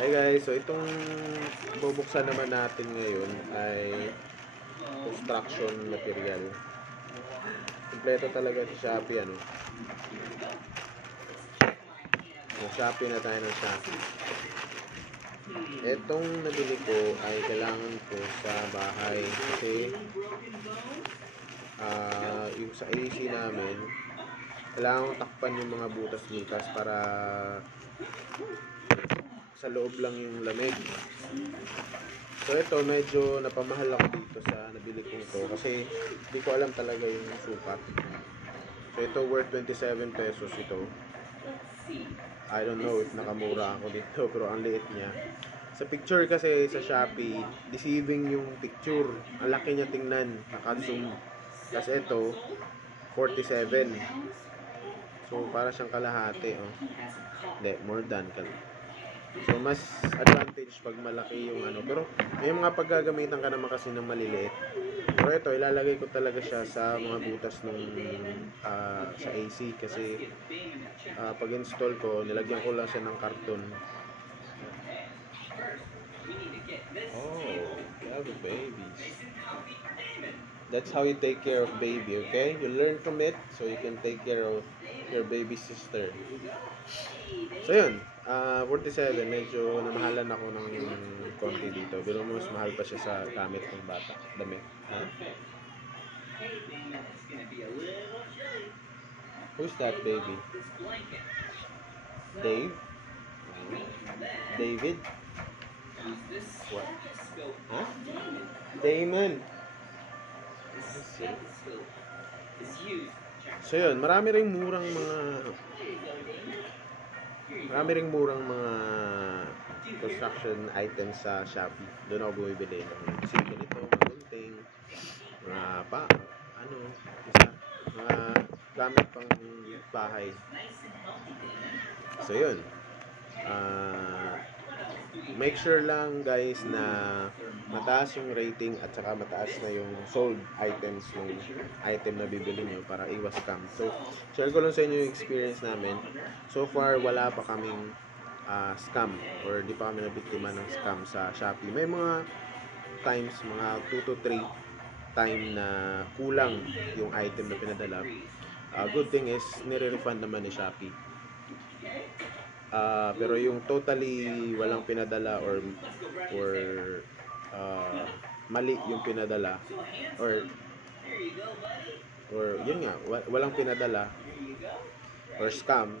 Hi guys, so itong bubuksan naman natin ngayon ay construction material. Kompleto talaga sa Shopee ano. So, Shopee na tayo ng Shopee. Itong nabili ko ay kailangan ko sa bahay kasi yung sa AC namin kailangan ko takpan yung mga butas-butas para sa loob lang yung lamig. So ito medyo napamahal ako dito sa nabili kong to kasi hindi ko alam talaga yung sukat. So ito worth 27 pesos ito. I don't know if nakamura ako dito pero ang liit niya. Sa picture kasi sa Shopee, deceiving yung picture. Ang laki niya tingnan, naka-zoom. Kasi ito 47. So para siyang kalahati oh. Hindi, more than So mas advantage pag malaki yung ano. Pero may mga paggagamitan ka naman kasi ng maliliit. Pero ito, ilalagay ko talaga siya sa mga butas nung sa AC kasi pag install ko, nilagyan ko lang siya ng karton. Oh, you have a baby. That's how you take care of baby, okay? You learn from it so you can take care of your baby sister. So yun, 47, medyo namahalan ako ng konti dito. Pero mas mahal pa siya sa gamit ng bata, damit. Who's that baby? Dave? David? What? Huh? Damon. So yun, marami ring murang mga construction items sa Shopee. Doon ako bumibili ng sito nito, gunting, mga mga gamit pang bahay. So yun. Make sure lang guys na mataas yung rating at saka mataas na yung sold items ng item na bibili nyo para iwas scam. So, share ko lang sa inyo yung experience namin. So far, wala pa kaming scam or di pa kami nabiktima ng scam sa Shopee. May mga times, mga 2 to 3 time na kulang yung item na pinadala. Good thing is, nire-refund naman ni Shopee. Pero yung totally walang pinadala or mali yung pinadala or yun nga, walang pinadala or scam,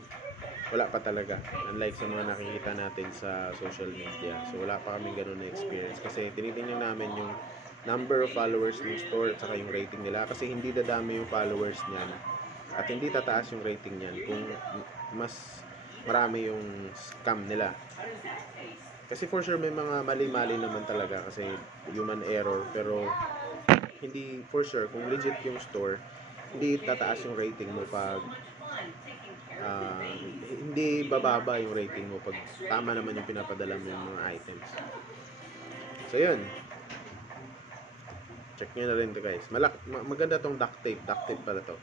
wala pa talaga, unlike sa mga nakikita natin sa social media. So wala pa kaming ganun na experience kasi tinitingnan namin yung number of followers ng store at saka yung rating nila kasi hindi dadami yung followers niyan at hindi tataas yung rating niyan kung mas marami yung scam nila. Kasi for sure may mga mali-mali naman talaga kasi human error, pero hindi for sure kung legit yung store, hindi tataas yung rating mo pag hindi bababa yung rating mo pag tama naman yung pinapadala mo yung mga items. So yun, check nyo na rin to guys. Maganda tong duct tape pala to.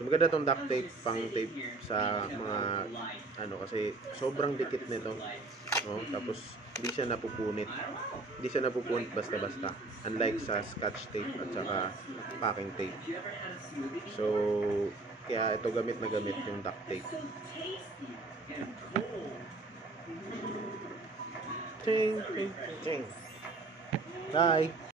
So maganda tong duct tape, pang tape sa mga kasi sobrang dikit nito. Tapos hindi siya napupunit. Hindi siya napupunit basta-basta. Unlike sa scotch tape at saka packing tape. So kaya ito gamit na gamit yung duct tape. Ching, ching, ching. Bye.